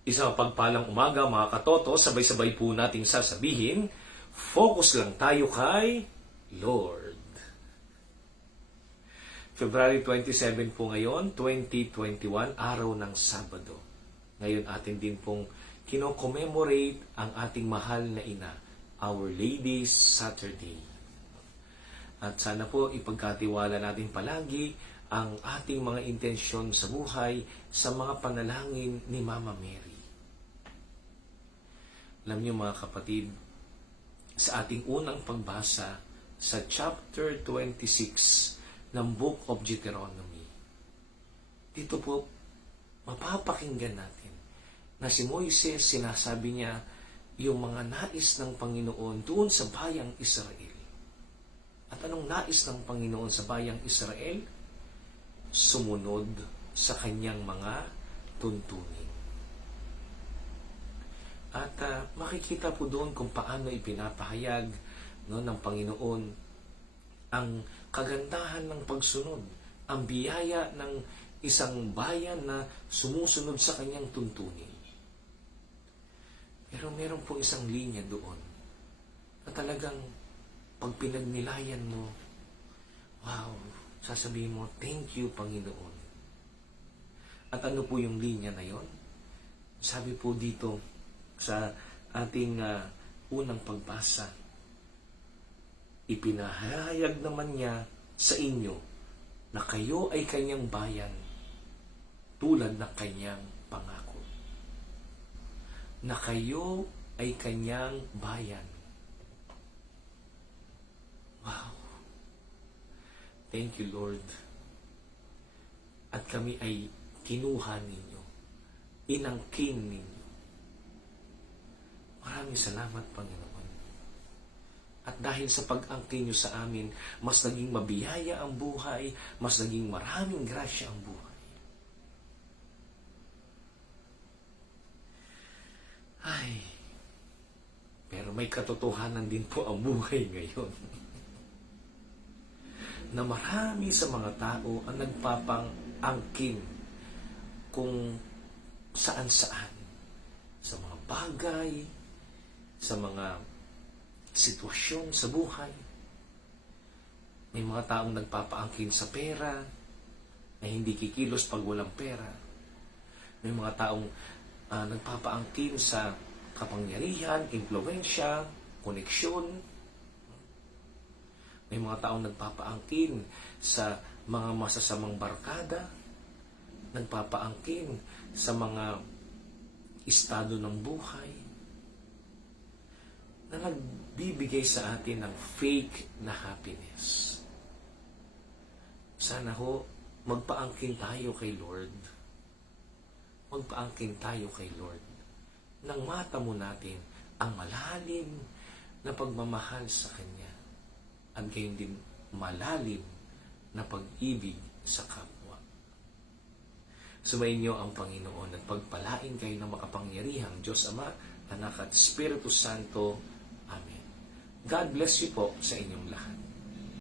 Isang pagpalang umaga mga katoto, sabay-sabay po nating sasabihin, focus lang tayo kay Lord. February 27 po ngayon, 2021, araw ng Sabado. Ngayon atin din pong kino-commemorate ang ating mahal na ina, Our Lady's Saturday. At sana po ipagkatiwala natin palagi ang ating mga intensyon sa buhay sa mga panalangin ni Mama Mary. Alam niyo mga kapatid, sa ating unang pagbasa sa chapter 26 ng Book of Deuteronomy, dito po mapapakinggan natin na si Moises, sinasabi niya yung mga nais ng Panginoon doon sa bayang Israel. At anong nais ng Panginoon sa bayang Israel? Sumunod sa kanyang mga tuntunin. At makikita po doon kung paano ipinapahayag ng Panginoon ang kagandahan ng pagsunod, ang biyaya ng isang bayan na sumusunod sa kanyang tuntunin. Pero meron po isang linya doon na talagang pag pinagnilayan mo, wow, sasabihin mo, thank you, Panginoon. At ano po yung linya na yon? Sabi po dito sa ating unang pagbasa, ipinahayag naman niya sa inyo na kayo ay kanyang bayan tulad ng kanyang pangako. Na kayo ay kanyang bayan. Wow! Thank you, Lord. At kami ay kinuha ninyo, inangkin ninyo. Maraming salamat, Panginoon. At dahil sa pag-angkin nyo sa amin, mas naging mabiyaya ang buhay, mas naging maraming grasya ang buhay. Ay, pero may katotohanan din po ang buhay ngayon. Na marami sa mga tao ang nagpapang-angkin kung saan-saan. Sa mga bagay, sa mga sitwasyon sa buhay. May mga taong nagpapaangkin sa pera, na hindi kikilos pag walang pera. May mga taong nagpapaangkin sa kapangyarihan, impluwensya, koneksyon. May mga taong nagpapaangkin sa mga masasamang barkada, nagpapaangkin sa mga estado ng buhay, na nagbibigay sa atin ng fake na happiness. Sana ho, magpaangkin tayo kay Lord. Magpaangkin tayo kay Lord. Nang matamo natin ang malalim na pagmamahal sa Kanya. At gayon din malalim na pag-ibig sa kapwa. Sumayin niyo ang Panginoon at pagpalain kayo ng makapangyarihang Diyos Ama, Anak at Espiritu Santo. Amen. God bless you po sa inyong lahat.